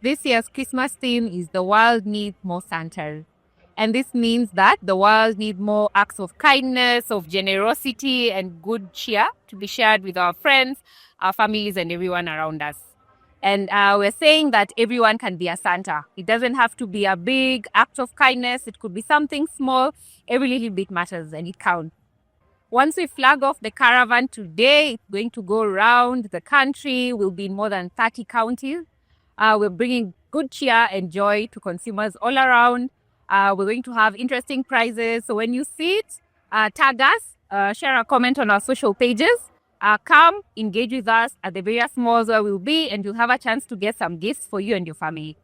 This year's Christmas theme is the world needs more Santas. And this means that the world needs more acts of kindness, of generosity, and good cheer to be shared with our friends, our families, and everyone around us. And we're saying that everyone can be a Santa. It doesn't have to be a big act of kindness. It could be something small. Every little bit matters and it counts. Once we flag off the caravan today, it's going to go around the country. We'll be in more than 30 counties. We're bringing good cheer and joy to consumers all around. We're going to have interesting prizes. So when you see it, tag us, share a comment on our social pages. Come, engage with us at the various malls where we'll be, and you'll have a chance to get some gifts for you and your family.